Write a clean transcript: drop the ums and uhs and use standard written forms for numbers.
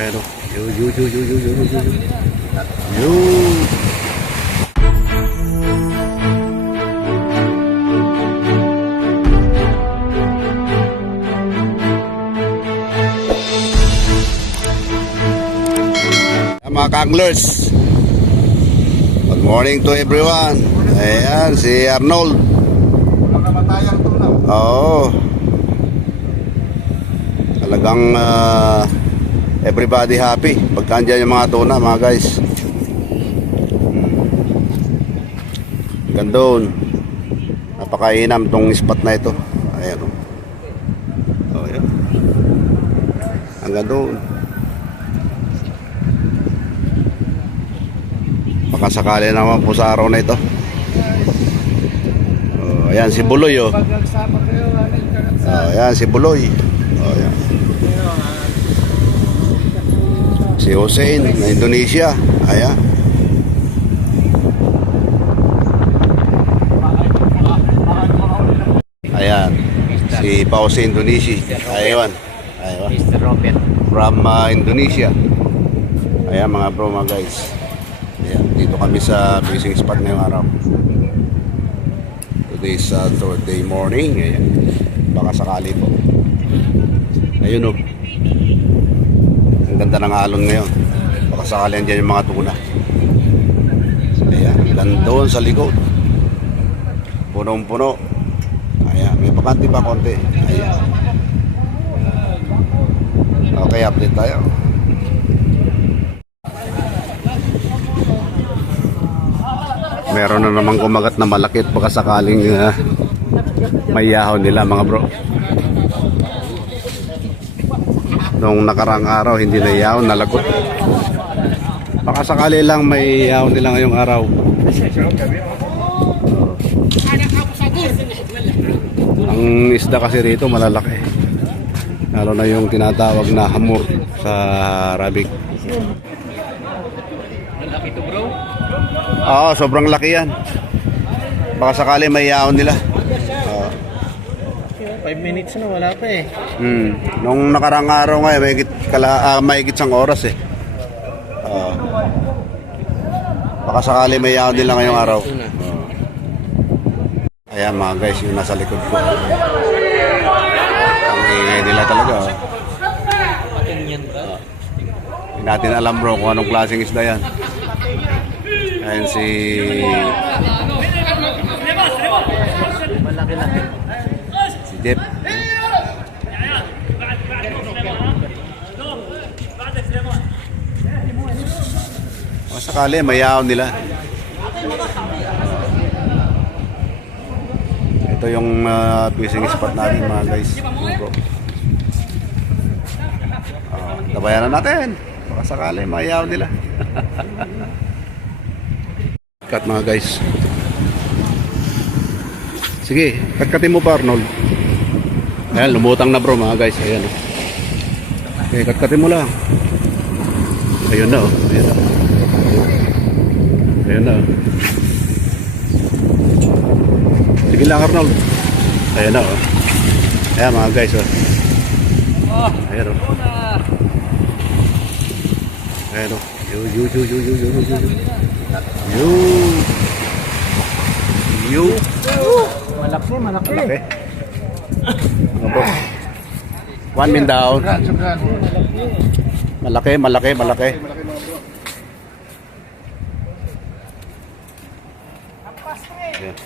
Pero, yo. Mga kanglers, good morning to everyone. Ayan, si Arnold. Nakamatayang tunaw. Oo. Talagang everybody happy pagka andyan yung mga tuna, mga guys. Gandun. Napakainam tong spot na ito. Ayan o. Oh, yan. Hanggang doon. Baka sakali naman po sa araw na ito. Oh, ayan si Buloy oh. Oh, ayan si Buloy. Oh, ayan. Si Hussein na Indonesia. Ayan. Ayan. Si Pause Indonesia. Ayan. Ayan. Mr. Robert From Indonesia. Ayan mga bro, mga guys. Ayan, dito kami sa fishing spot ngayong araw. Today is Thursday morning. Ayan. Baka sakali po. Ayun o. Ang ganda ng alon ngayon. Baka sakali andyan yung mga tuna. Ayan, ganda sa likod. Punong-puno. Ayan, may bakante pa konti. Ayan. Okay, update tayo. Meron na naman kumagat na malaki at baka sakaling may yahon nila mga bro. Noong nakarang araw hindi na yahon, nalagot. Baka sakali lang may yahon nila ngayong araw. Ang isda kasi rito malalaki. Lalo na yung tinatawag na hamur sa Arabic. malaki to bro. Oo, sobrang laki yan. Baka sakali may yahon nila. 5 minutes na wala pa eh. Nung nakarang araw nga, mahigit isang oras eh. Baka sakali may yahon nila ngayong araw. Ayan mga guys, yung nasa likod ko. Ang ingay nila talaga. Pating yan ba? Hindi natin alam bro kung anong klaseng isda yan. Ayan si Malaki-laki. si Jeff. Baka sakali may yahon nila. Ito yung fishing spot natin mga guys. Bro. Tabayanan natin. Baka sakali may yahon nila. Cut mga guys. Sige, katkatin mo pa Arnold. Ayan, lumutang na bro mga guys. Ayan. Okay, katkatin mo lang. Ayun na oh. Ayun na. Ayun na oh. Sige lang Arnold. Ayun na oh. Ayan mga guys oh. Ayan oh. Ayan oh. Yo. Malaki. Malaki. Ano bro? 1 min down. Malaki. Ayan.